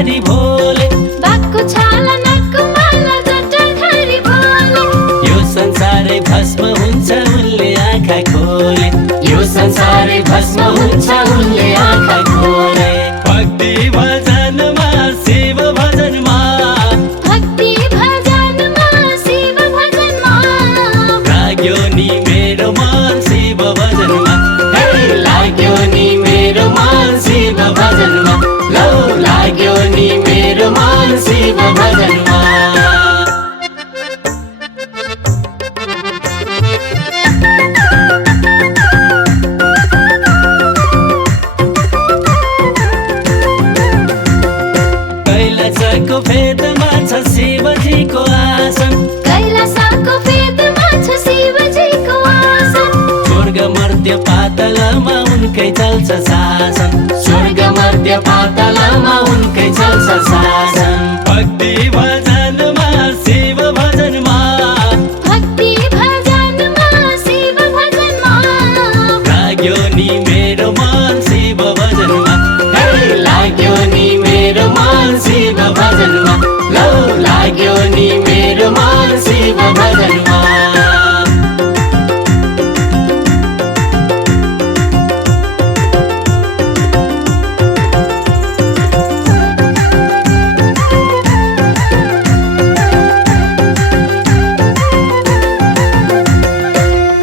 जटाधारी भोले बाघको छाला नाकको माला जटाधारी भोले यो संसारै भस्म हुन्छ उनले आँखा खोले यो संसारै भस्म हुन्छ उनले आँखा खोले भक्ति भजनमा शिव भजनमा भक्ति भजनमा शिव भजनमा लाग्यो नि मेरो मन शिव भजनमा हे लाग्यो नि मेरो मन शिव भजनमा लौ लाग्यो नि मेरो मन शिव भजनमा कैलाशको फेदमा छ शिवजीको आसन कैलाशको फेदमा छ शिवजीको आसन स्वर्ग मर्त्य पातालमा उनकै चल्छ शासन स्वर्ग मर्त्य पातालमा उनकै चल्छ शासन भक्ति भजनमा शिव भजनमा भक्ति भजनमा शिव भजनमा लाग्यो नि मेरो मन शिव भजनमा हे लाग्यो नि मेरो मन शिव भजनमा लौ लाग्यो नि मेरो मन शिव भजनमा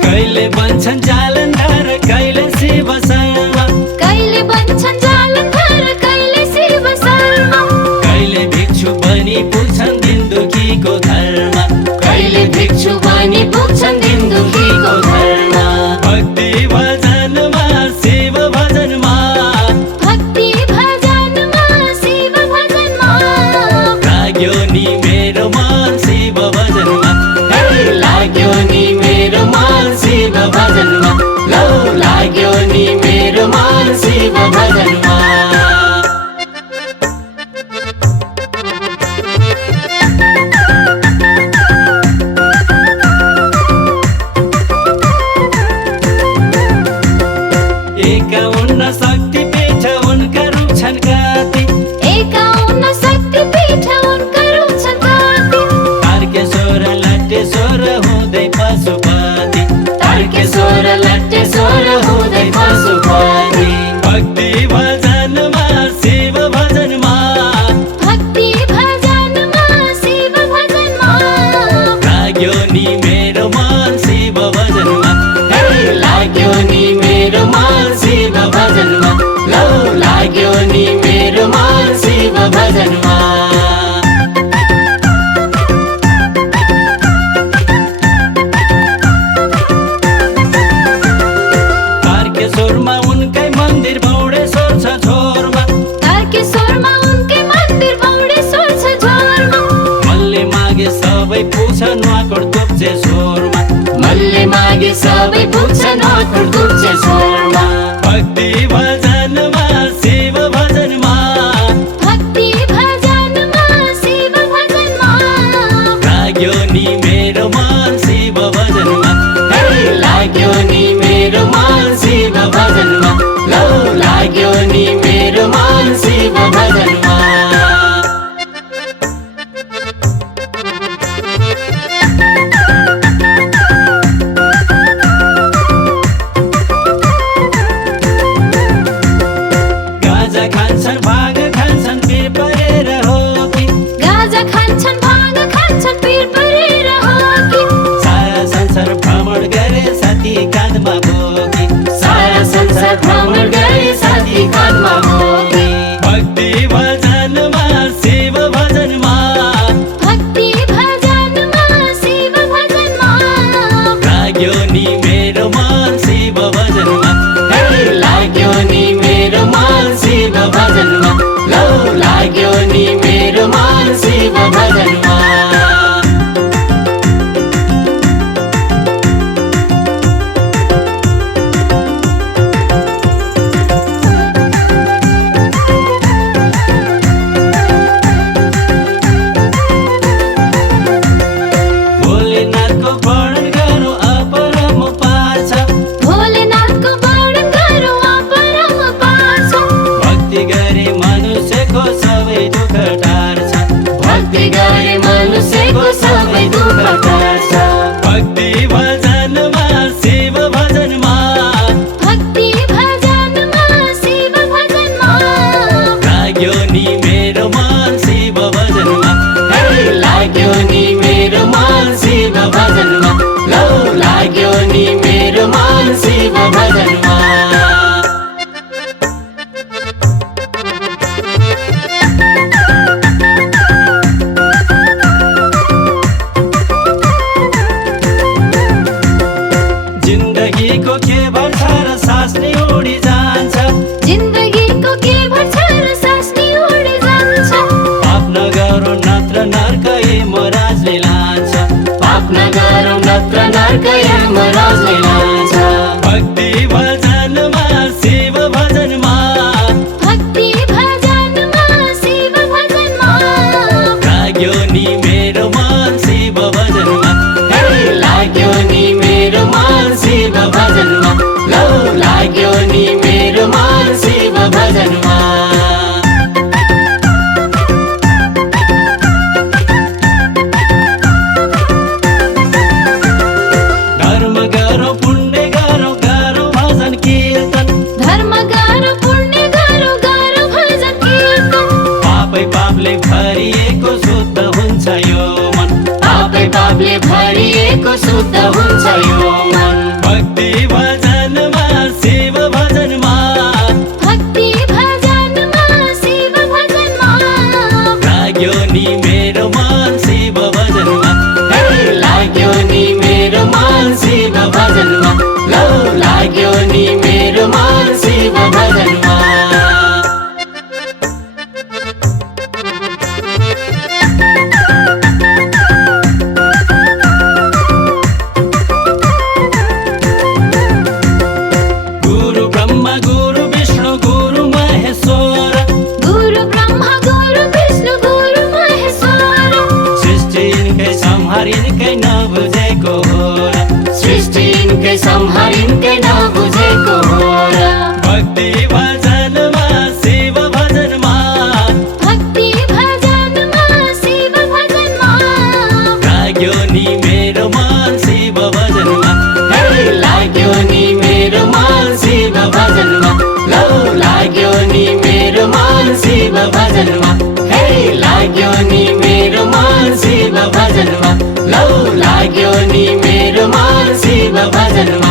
कहिले बन्छन् जालन्धर कहिले शिव शर्मा कहिले बन्छन् जालन्धर कहिले शिव शर्मा कहिले भिक्षु दुःख टार्छ भक्ति गरे मनुष्यको सबै दुःख टार्छ भक्ति भजनमा शिव भजनमा भक्ति भजनमा शिव भजनमा लाग्यो नि मेरो मन शिव भजनमा हे लाग्यो नि मेरो मन शिव भजनमा लौ लाग्यो नि मेरो मन शिव भजनमा जिन्दगीको के भन्छ र सास नि उडी जान्छ जिन्दगीको के भन्छ र सास नि उडी जान्छ पाप नगरौँ नत्र नर्क यमराजले लान्छ पाप नगरौँ नत्र नर्क यमराजले लान्छ भक्ति भजनमा शिव भजनमा भक्ति भजनमा शिव भजनमा लाग्यो नि मेरो मन शिव भजनमा हे लाग्यो नि मेरो मन शिव भजनमा लौ लाग्यो नि मेरो मन शिव भजनमा धर्म गरौँ पुण्य गरौँ गरौँ भजन कीर्तन धर्म गरौँ पुण्य गरौँ गरौँ भजन कीर्तन पापै पापले भरिएको शुद्ध हुन्छ यो मन पापै पापले भरिएको शुद्ध हुन्छ यो मन भक्ति भजनमा शिव भजनमा भक्ति भजनमा शिव भजनमा लाग्यो नि मेरो मन शिव भजनमा हे लाग्यो नि मेरो मन शिव भजनमा लौ लाग्यो नि मेरो मन शिव भजनमा गुरु ब्रह्मा गुरु विष्णु गुरु महेश्वर गुरु ब्रह्मा गुरु विष्णु गुरु महेश्वर सृष्टि यिनकै संहार यिनकै नबुझेको होला सृष्टि यिनकै संहार यिनकै नबुझेको होला भक्ति भजनमा शिव भजनमा भक्ति भजनमा शिव भजनमा लाग्यो नि मेरो मन शिव भजनमा हे लाग्यो नि मेरो मन शिव भजनमा लौ लाग्यो नि मेरो मन शिव भजनमा हे लाग्यो नि मेरो मन शिव भजनमा लौ लाग्यो नि मेरो मन शिव भजनमा